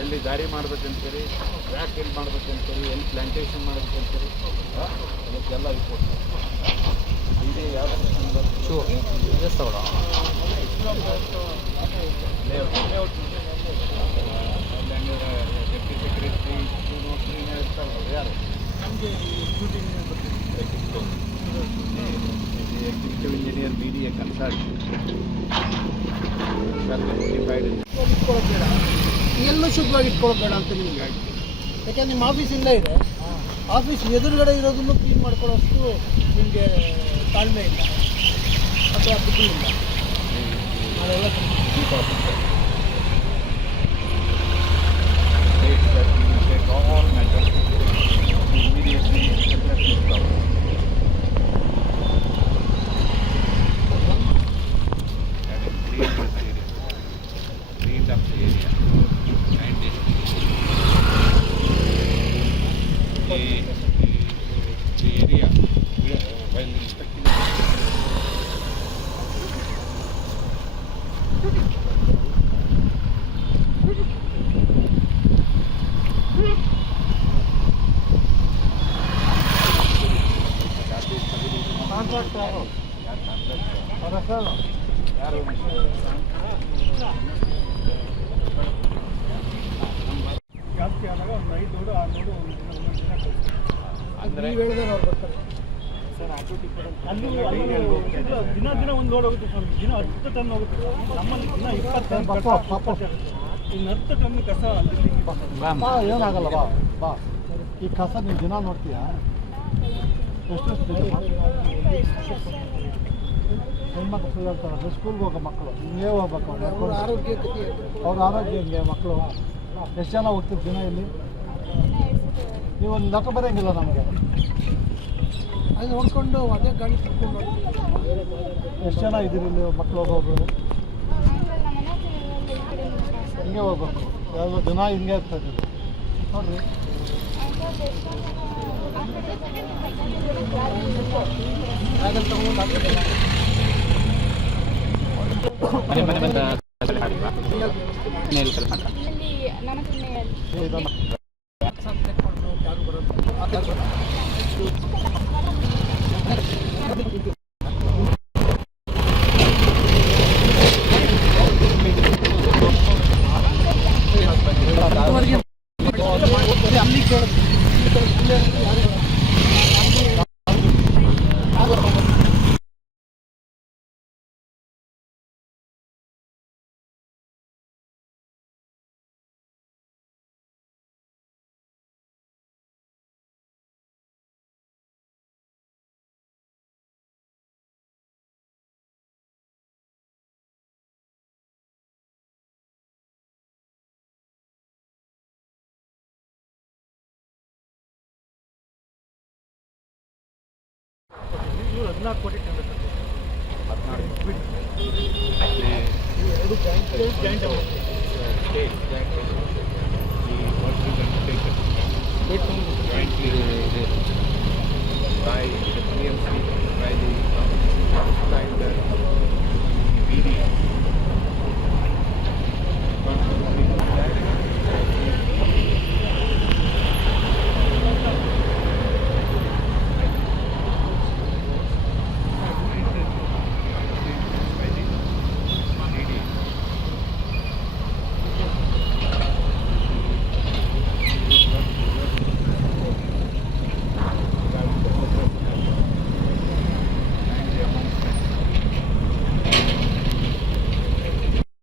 ಎಲ್ಲಿ ದಾರಿ ಮಾಡ್ಬೇಕಂತೀರಿ ಟ್ರ್ಯಾಕ್ ಎಲ್ಲಿ ಮಾಡ್ಬೇಕಂತೀರಿ ಎಲ್ಲಿ ಪ್ಲಾಂಟೇಷನ್ ಮಾಡ್ಬೇಕಂತೀರಿ ಅದಕ್ಕೆಲ್ಲ ರಿಪೋರ್ಟ್ ಇದೇ ಯಾವ ಲೇಔಟ್ ಡೆಪ್ಟಿ ಸೆಕ್ರೆಟರಿ ಇರ್ತಾರಲ್ಲ ಯಾರು? ನಮಗೆ executive engineer B D A consult notified ಇಟ್ಕೊಳ್ಳೋದು ಬೇಡ. ಎಲ್ಲೂ ಶುದ್ಧವಾಗಿ ಇಟ್ಕೊಳ್ಬೇಡ ಬೇಡ ಅಂತ ನಿಮಗೆ ಯಾಕೆಂದ್ರೆ ನಿಮ್ಮ ಆಫೀಸ್ ಇಲ್ಲೇ ಇದೆ. ಆಫೀಸ್ ಎದುರುಗಡೆ ಇರೋದನ್ನು ಕ್ಲೀನ್ ಮಾಡ್ಕೊಳ್ಳೋಷ್ಟು ನಿಮಗೆ ತಾಳ್ಮೆ ಇಲ್ಲ. ಅಥವಾ ಬುದ್ಧಿ ಇಲ್ಲ. ನಾವೆಲ್ಲ ಜಾಸ್ತಿ ಆದಾಗ ಒಂದು ಅಂದ್ರೆ ನೀವು ಹೇಳಿದ್ರೆ ಅವ್ರು ಬರ್ತಾರೆ. ಅಲ್ಲಿ ದಿನ ದಿನ ಒಂದು ಲೋಡ್ ಹೋಗುತ್ತೆ ಸರ್ ದಿನ ಹತ್ತು ಟನ್ ಹೋಗುತ್ತೆ. ನಮ್ಮಲ್ಲಿ ದಿನ ಇಪ್ಪತ್ತು ಟನ್ ಇನ್ನು ಹತ್ತು ಟನ್ ಕಸ ಅಲ್ಲಿ ಏನಾಗಲ್ಲ ಬಾ ಬಾ. ಈ ಕಸ ನೀವು ದಿನ ನೋಡ್ತೀಯಾ? ಹೆಣ್ಮಕ್ಳು ಸುಳ್ಳು ಹೇಳ್ತಾರಲ್ಲ ಸ್ಕೂಲ್ಗೆ ಹೋಗೋ ಮಕ್ಕಳು ಹಿಂಗೆ ಹೋಗ್ಬೇಕು ಅವ್ರ ಆರೋಗ್ಯ ಅವ್ರ ಆರೋಗ್ಯ ಹಿಂಗೆ ಮಕ್ಕಳು ಎಷ್ಟು ಜನ ಹೋಗ್ತೀವಿ ದಿನ ಇಲ್ಲಿ ನೀವು ಲೆಕ್ಕ ಬರೋಂಗಿಲ್ಲ ನಮಗೆ ಅಲ್ಲಿ ನೋಡ್ಕೊಂಡು ಅದೇ ಗಾಡಿ ಎಷ್ಟು ಜನ ಇದ್ದೀರಿ ಇಲ್ಲಿ ಮಕ್ಕಳು ಹೋಗೋದು ಹಿಂಗೆ ಹೋಗ್ಬೇಕು ಯಾವುದೋ ದಿನ ಹಿಂಗೆ ಇರ್ತದೆ ಇದು. ನೋಡ್ರಿ ಮನೆ ಮನೆ ಬಂದ ಮೇಲೆ ಸ್ವಲ್ಪ ಮಾತ್ರ. ಇಲ್ಲಿ ಇವ್ರು ಹದಿನಾಲ್ಕು ಕೋಟಿ. ಟೆಂಡರ್ ಹದಿನಾಲ್ಕು ಎರಡು ಜಾಯಿಂಟ್